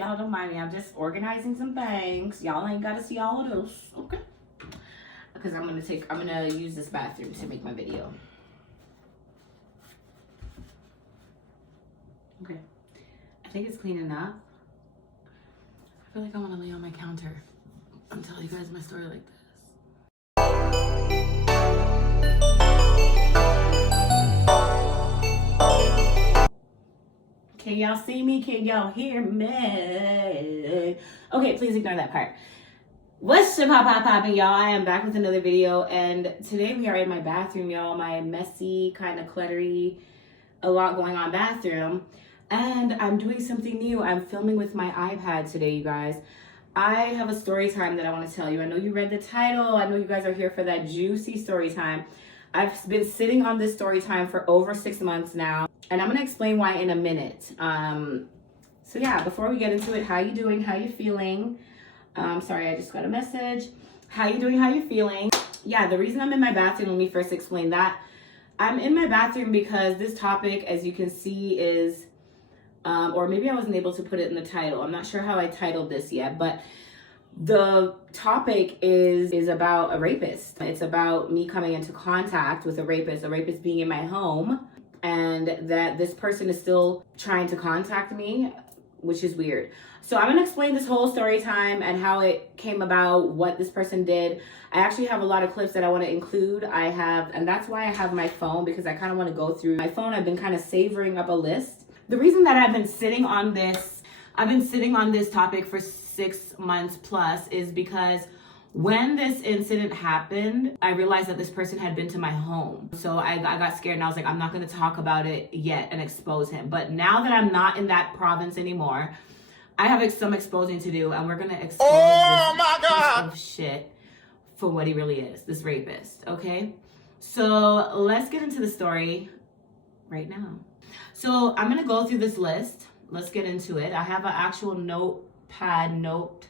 y'all don't mind me. I'm just organizing some things. Y'all ain't gotta see all of those, okay? Because I'm gonna use this bathroom to make my video. Okay, I think it's clean enough. I feel like I want to lay on my counter and tell you guys my story like this. Can y'all see me? Can y'all hear me? Okay, please ignore that part. What's the poppin', y'all? I am back with another video, and today we are in my bathroom, y'all. My messy, kind of cluttery, a lot going on bathroom. And I'm doing something new. I'm filming with my iPad today, you guys. I have a story time that I want to tell you. I know you read the title. I know you guys are here for that juicy story time. I've been sitting on this story time for over 6 months now, and I'm going to explain why in a minute. So yeah, before we get into it, how you doing? How you feeling? Sorry, I just got a message. How you doing? How you feeling? Yeah, the reason I'm in my bathroom, let me first explain that. I'm in my bathroom because this topic, as you can see, is or maybe I wasn't able to put it in the title. I'm not sure how I titled this yet, but the topic is about a rapist. It's about me coming into contact with a rapist being in my home, and that this person is still trying to contact me, which is weird. So I'm gonna explain this whole story time and how it came about, what this person did. I actually have a lot of clips that I want to include. And that's why I have my phone, because I kind of want to go through my phone. I've been kind of savoring up a list. The reason that I've been sitting on this topic for 6 months plus is because when this incident happened, I realized that this person had been to my home. So I got scared, and I was like, I'm not going to talk about it yet and expose him. But now that I'm not in that province anymore, I have some exposing to do, and we're going to expose this piece of shit for what he really is, this rapist, okay? So let's get into the story right now. So I'm going to go through this list. Let's get into it. I have an actual notepad note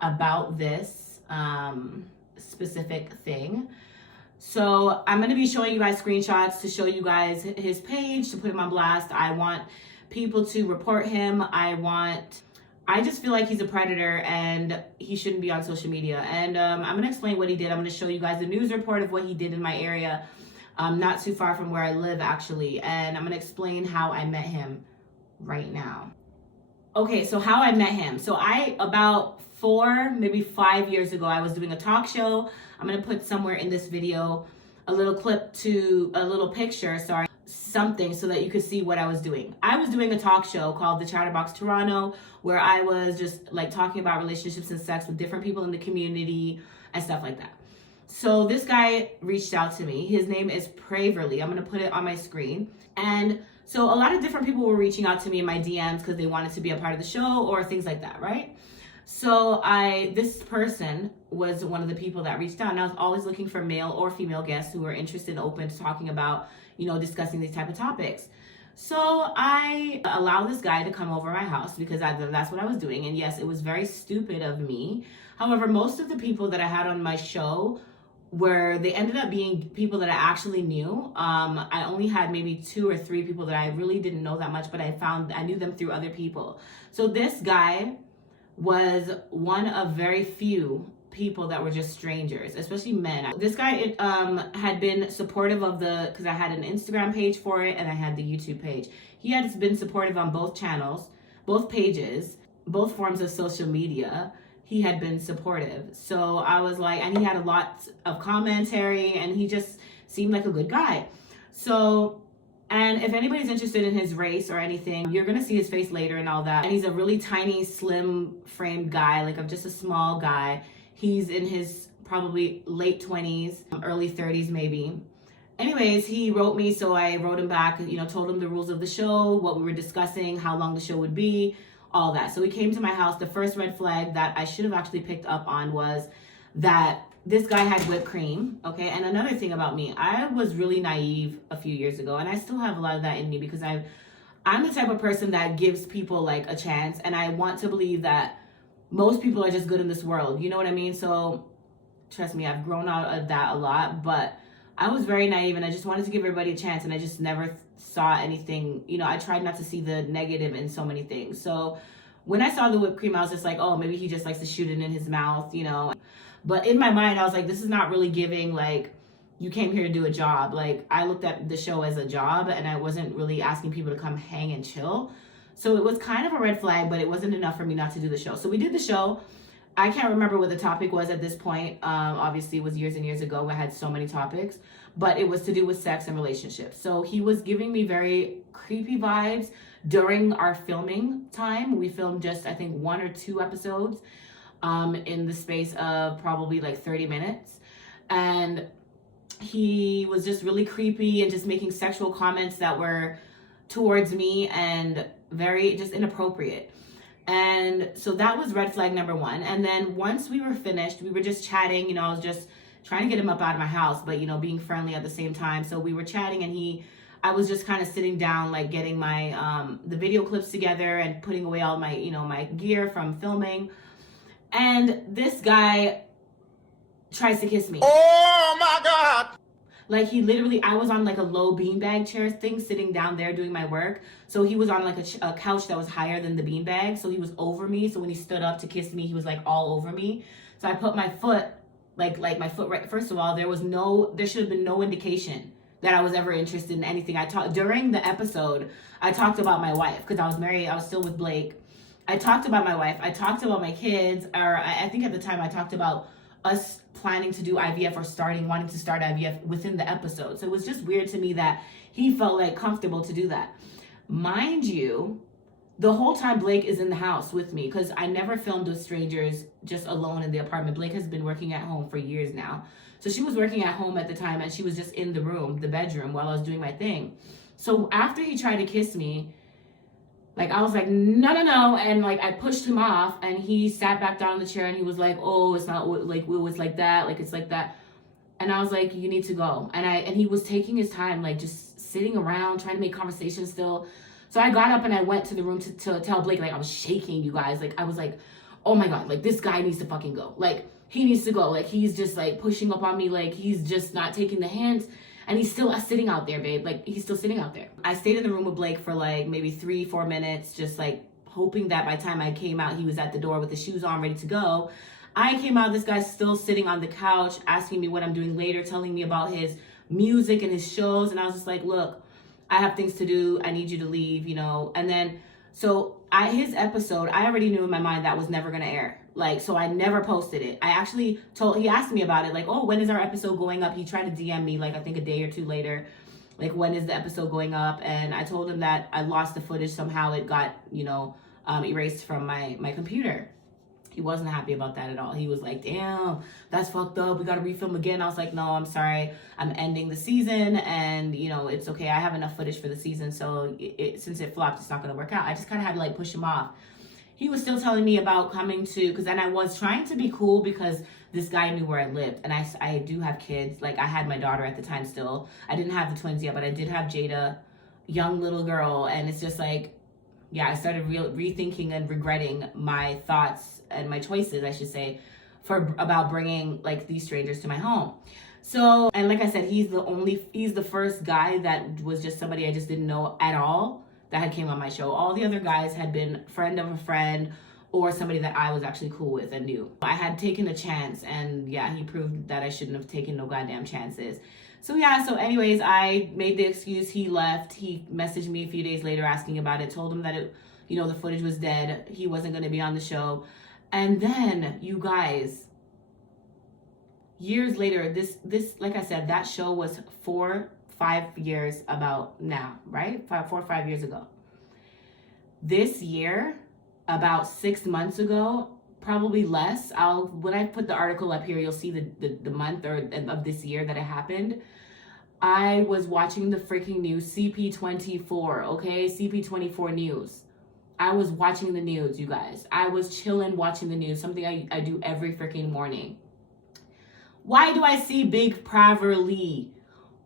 about this specific thing. So I'm going to be showing you guys screenshots to show you guys his page, to put him on blast. I want people to report him. I just feel like he's a predator and he shouldn't be on social media. And I'm going to explain what he did. I'm going to show you guys the news report of what he did in my area. Not too far from where I live, actually. And I'm going to explain how I met him right now. Okay, so how I met him. So about 4, maybe 5 years ago, I was doing a talk show. I'm going to put somewhere in this video a little picture, something so that you could see what I was doing. I was doing a talk show called The Chatterbox Toronto, where I was just like talking about relationships and sex with different people in the community and stuff like that. So this guy reached out to me. His name is Praverly. I'm going to put it on my screen. And so a lot of different people were reaching out to me in my DMs because they wanted to be a part of the show or things like that, right? So this person was one of the people that reached out, and I was always looking for male or female guests who were interested and open to talking about, discussing these type of topics. So I allowed this guy to come over my house because that's what I was doing. And yes, it was very stupid of me. However, most of the people that I had on my show they ended up being people that I actually knew. I only had maybe 2 or 3 people that I really didn't know that much, but I knew them through other people. So this guy was one of very few people that were just strangers, especially men. This guy had been supportive of because I had an Instagram page for it and I had the YouTube page. He had been supportive on both channels, both pages, both forms of social media. He had been supportive. So I was like, and he had a lot of commentary, and he just seemed like a good guy. So, and if anybody's interested in his race or anything, you're going to see his face later and all that. And he's a really tiny, slim framed guy, like I'm just a small guy. He's in his probably late 20s, early 30s maybe. Anyways, he wrote me, so I wrote him back, told him the rules of the show, what we were discussing, how long the show would be, all that. So he came to my house. The first red flag that I should have actually picked up on was that this guy had whipped cream, okay? And another thing about me, I was really naive a few years ago, and I still have a lot of that in me because I'm the type of person that gives people like a chance, and I want to believe that most people are just good in this world. You know what I mean? So trust me, I've grown out of that a lot, but I was very naive and I just wanted to give everybody a chance, and I just never saw anything, I tried not to see the negative in so many things. So When I saw the whipped cream, I was just like, oh, maybe he just likes to shoot it in his mouth, you know. But in my mind, I was like, this is not really giving, like, you came here to do a job. Like, I looked at the show as a job, and I wasn't really asking people to come hang and chill. So it was kind of a red flag, but it wasn't enough for me not to do the show. So we did the show. I can't remember what the topic was at this point. Obviously, it was years and years ago. I had so many topics, but it was to do with sex and relationships. So he was giving me very creepy vibes during our filming time. We filmed just, I think, 1 or 2 episodes in the space of probably like 30 minutes. And he was just really creepy and just making sexual comments that were towards me and very just inappropriate. And so that was red flag number 1. And then once we were finished, we were just chatting, you know, I was just trying to get him up out of my house, but, you know, being friendly at the same time. So we were chatting, and I was just kind of sitting down, like getting my, the video clips together and putting away all my, you know, my gear from filming. And this guy tries to kiss me. Oh my God. Like, he literally, I was on like a low beanbag chair thing, sitting down there doing my work. So he was on like a couch that was higher than the beanbag. So he was over me. So when he stood up to kiss me, he was like all over me. So I put my foot, like my foot right. First of all, there should have been no indication that I was ever interested in anything. During the episode, I talked about my wife because I was married. I was still with Blake. I talked about my wife. I talked about my kids. Or I think at the time I talked about us planning to do IVF or wanting to start IVF within the episode. So it was just weird to me that he felt like comfortable to do that. Mind you, the whole time Blake is in the house with me, because I never filmed with strangers just alone in the apartment. Blake has been working at home for years now. So she was working at home at the time, and she was just in the room, the bedroom, while I was doing my thing. So after he tried to kiss me, like, I was like, no. And like, I pushed him off, and he sat back down in the chair, and he was like, oh, it's not like, it's like that. Like, it's like that. And I was like, you need to go. And he was taking his time, like just sitting around, trying to make conversation still. So I got up and I went to the room to tell Blake, like, I was shaking, you guys. Like, I was like, oh my God, like, this guy needs to fucking go. Like, he needs to go. Like, he's just like pushing up on me. Like, he's just not taking the hint. And he's still sitting out there, babe. Like, he's still sitting out there. I stayed in the room with Blake for like maybe 3-4 minutes, just like hoping that by the time I came out, he was at the door with his shoes on, ready to go. I came out, this guy's still sitting on the couch, asking me what I'm doing later, telling me about his music and his shows. And I was just like, look, I have things to do. I need you to leave, you know. And then, so his episode, I already knew in my mind that was never going to air. Like, so I never posted it. I actually he asked me about it, like, oh, when is our episode going up? He tried to DM me, like, I think a day or 2 later, like, when is the episode going up? And I told him that I lost the footage. Somehow it got, you know, erased from my computer. He wasn't happy about that at all. He was like, damn, that's fucked up. We got to refilm again. I was like, no, I'm sorry. I'm ending the season, and, you know, it's okay. I have enough footage for the season. So since it flopped, it's not going to work out. I just kind of had to like push him off. He was still telling me about coming to, because then I was trying to be cool because this guy knew where I lived. And I do have kids. Like, I had my daughter at the time still. I didn't have the twins yet, but I did have Jada, young little girl. And it's just like, yeah, I started rethinking and regretting my thoughts and my choices, I should say, about bringing like these strangers to my home. So, and like I said, he's the first guy that was just somebody I just didn't know at all that had came on my show. All the other guys had been friend of a friend or somebody that I was actually cool with and knew. I had taken a chance, and yeah, he proved that I shouldn't have taken no goddamn chances. So yeah, so anyways, I made the excuse, he left. He messaged me a few days later asking about it, told him that it, you know, the footage was dead. He wasn't going to be on the show. And then, you guys, years later, this like I said, that show was 4-5 years about now, right? 4 or 5 years ago. This year, about 6 months ago, probably less. When I put the article up here, you'll see the month of this year that it happened. I was watching the freaking news, CP24, okay? CP24 news. I was watching the news, you guys. I was chilling watching the news, something I do every freaking morning. Why do I see Big Praver Lee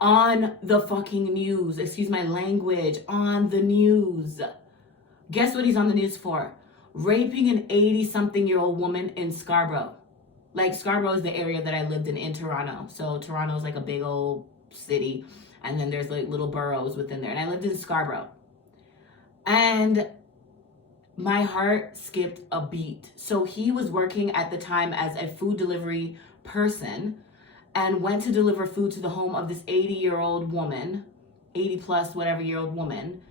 on the fucking news? Excuse my language, on the news. Guess what he's on the news for? Raping an 80-something-year-old woman in Scarborough. Like, Scarborough is the area that I lived in Toronto. So Toronto is like a big old city, and then there's like little boroughs within there. And I lived in Scarborough. And my heart skipped a beat. So he was working at the time as a food delivery person and went to deliver food to the home of this 80-year-old woman, 80 plus whatever year old woman,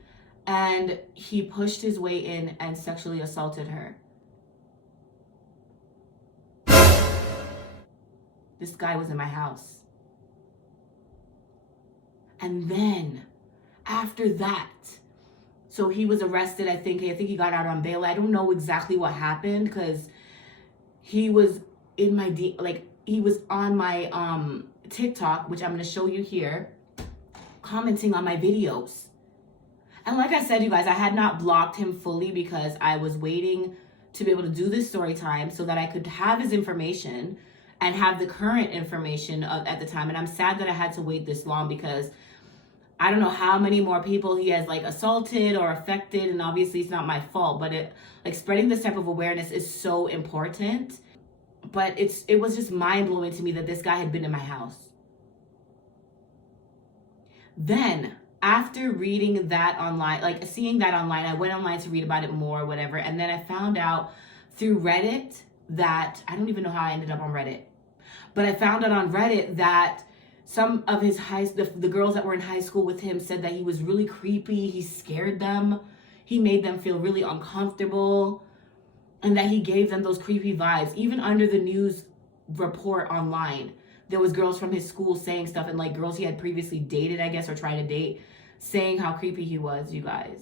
and he pushed his way in and sexually assaulted her. This guy was in my house. And then after that, so he was arrested. I think he got out on bail. I don't know exactly what happened because he was in my he was on my TikTok, which I'm going to show you here, commenting on my videos. And like I said, you guys, I had not blocked him fully because I was waiting to be able to do this story time so that I could have his information and have the current information at the time. And I'm sad that I had to wait this long because I don't know how many more people he has like assaulted or affected, and obviously it's not my fault, but it like spreading this type of awareness is so important. But it was just mind-blowing to me that this guy had been in my house. Then after reading that online, like seeing that online, I went online to read about it more or whatever, and then I found out through Reddit that I don't even know how I ended up on Reddit, but I found out on Reddit that some of his the girls that were in high school with him said that he was really creepy. He scared them. He made them feel really uncomfortable, and that he gave them those creepy vibes. Even under the news report online, there was girls from his school saying stuff, and like girls he had previously dated, I guess, or tried to date, saying how creepy he was, you guys.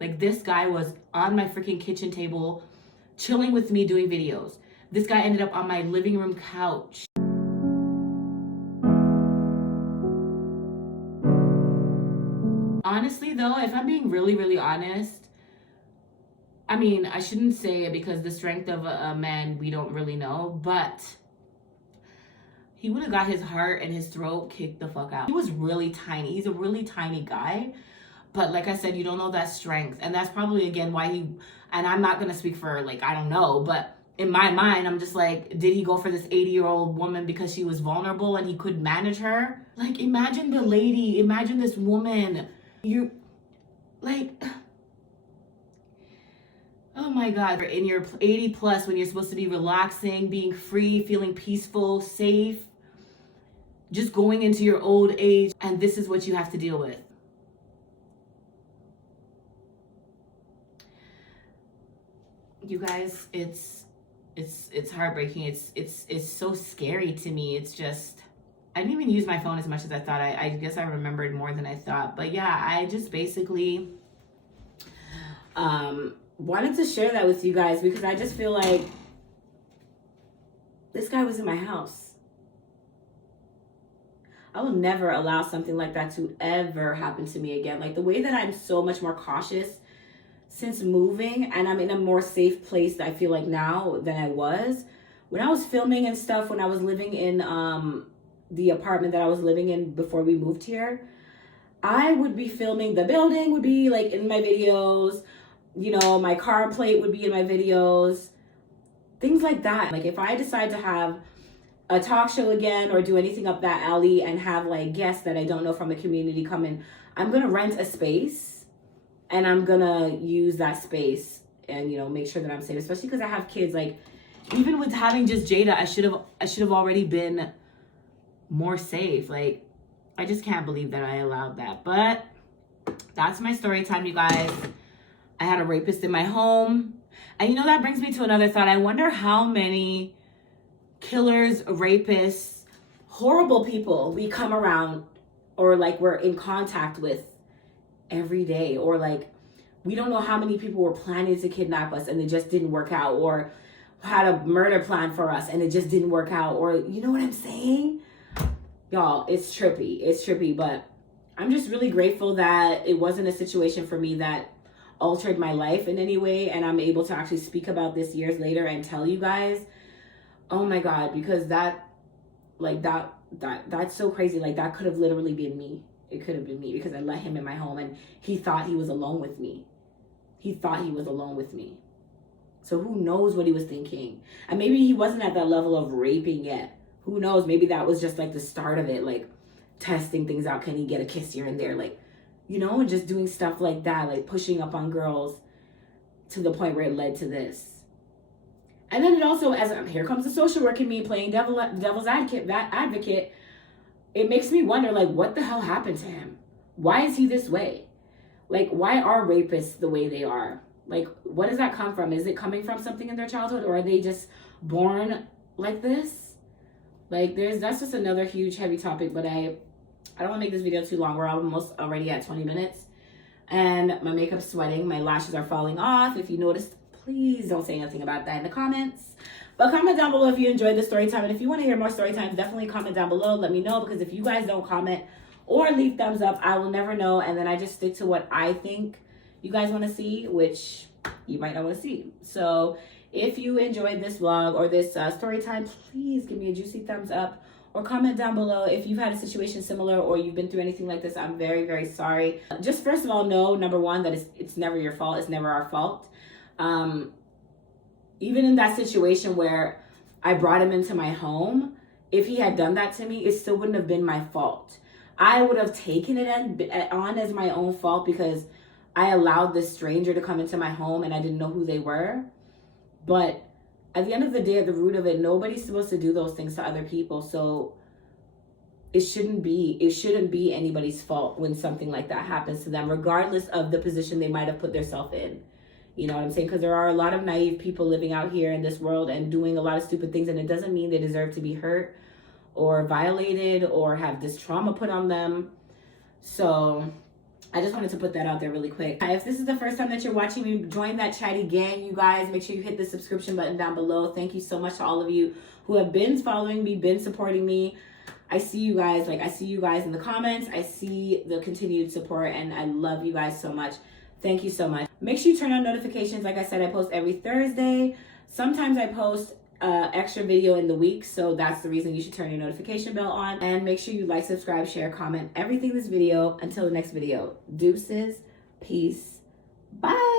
Like, this guy was on my freaking kitchen table, chilling with me doing videos. This guy ended up on my living room couch. Honestly, though, if I'm being really, really honest, I mean, I shouldn't say it because the strength of a man, we don't really know, but he would have got his heart and his throat kicked the fuck out. He was really tiny. He's a really tiny guy. But like I said, you don't know that strength. And that's probably, again, why and I'm not going to speak for, like, I don't know. But in my mind, I'm just like, did he go for this 80-year-old woman because she was vulnerable and he could manage her? Like, imagine the lady. Imagine this woman. Oh my God, in your 80 plus when you're supposed to be relaxing, being free, feeling peaceful, safe, just going into your old age, and this is what you have to deal with. You guys, it's heartbreaking. It's so scary to me. It's just, I didn't even use my phone as much as I thought. I guess I remembered more than I thought. But yeah, I just basically wanted to share that with you guys because I just feel like this guy was in my house. I will never allow something like that to ever happen to me again. Like, the way that I'm so much more cautious since moving, and I'm in a more safe place, I feel like, now than I was. When I was filming and stuff, when I was living in the apartment that I was living in before we moved here, I would be filming, the building would be like in my videos, you know, my car plate would be in my videos, things like that. Like, if I decide to have a talk show again or do anything up that alley and have like guests that I don't know from the community come in, I'm gonna rent a space and I'm gonna use that space and, you know, make sure that I'm safe, especially because I have kids. Like, even with having just Jada, I should have already been more safe. Like, I just can't believe that I allowed that. But that's my story time, you guys. I had a rapist in my home. And you know, that brings me to another thought. I wonder how many killers, rapists, horrible people we come around or like we're in contact with every day, or like we don't know how many people were planning to kidnap us and it just didn't work out, or had a murder plan for us and it just didn't work out, or you know what I'm saying? Y'all, it's trippy, but I'm just really grateful that it wasn't a situation for me that altered my life in any way, and I'm able to actually speak about this years later and tell you guys. Oh my God, because that's so crazy. Like, that could have literally been me. It could have been me because I let him in my home and he thought he was alone with me. So who knows what he was thinking? And maybe he wasn't at that level of raping yet. Who knows? Maybe that was just like the start of it, like testing things out. Can he get a kiss here and there? Like, you know, and just doing stuff like that, like pushing up on girls. to the point where it led to this. And then it also, as here comes the social work in me playing devil's advocate, it makes me wonder, like, what the hell happened to him? Why is he this way? Like, why are rapists the way they are? Like, what does that come from? Is it coming from something in their childhood, or are they just born like this? Like, that's just another huge, heavy topic, but I don't want to make this video too long. We're almost already at 20 minutes, and my makeup's sweating. My lashes are falling off. If you noticed, please don't say anything about that in the comments. But comment down below if you enjoyed the story time. And if you want to hear more story times, definitely comment down below. Let me know, because if you guys don't comment or leave thumbs up, I will never know. And then I just stick to what I think you guys want to see, which you might not want to see. So if you enjoyed this vlog or this story time, please give me a juicy thumbs up, or comment down below if you've had a situation similar or you've been through anything like this. I'm very, very sorry. Just first of all, know, number one, that it's never your fault. It's never our fault. Even in that situation where I brought him into my home, if he had done that to me, it still wouldn't have been my fault. I would have taken it on as my own fault because I allowed this stranger to come into my home and I didn't know who they were. But at the end of the day, at the root of it, nobody's supposed to do those things to other people. So it shouldn't be anybody's fault when something like that happens to them, regardless of the position they might have put themselves in. You know what I'm saying? Because there are a lot of naive people living out here in this world and doing a lot of stupid things, and it doesn't mean they deserve to be hurt or violated or have this trauma put on them. So I just wanted to put that out there really quick. If this is the first time that you're watching me, join that chatty gang, you guys. Make sure you hit the subscription button down below. Thank you so much to all of you who have been following me, been supporting me. I see you guys. I see you guys in the comments. I see the continued support, and I love you guys so much. Thank you so much. Make sure you turn on notifications. Like I said, I post every Thursday. Sometimes I post extra video in the week, so that's the reason you should turn your notification bell on. And make sure you like, subscribe, share, comment everything in this video. Until the next video, deuces, peace, bye.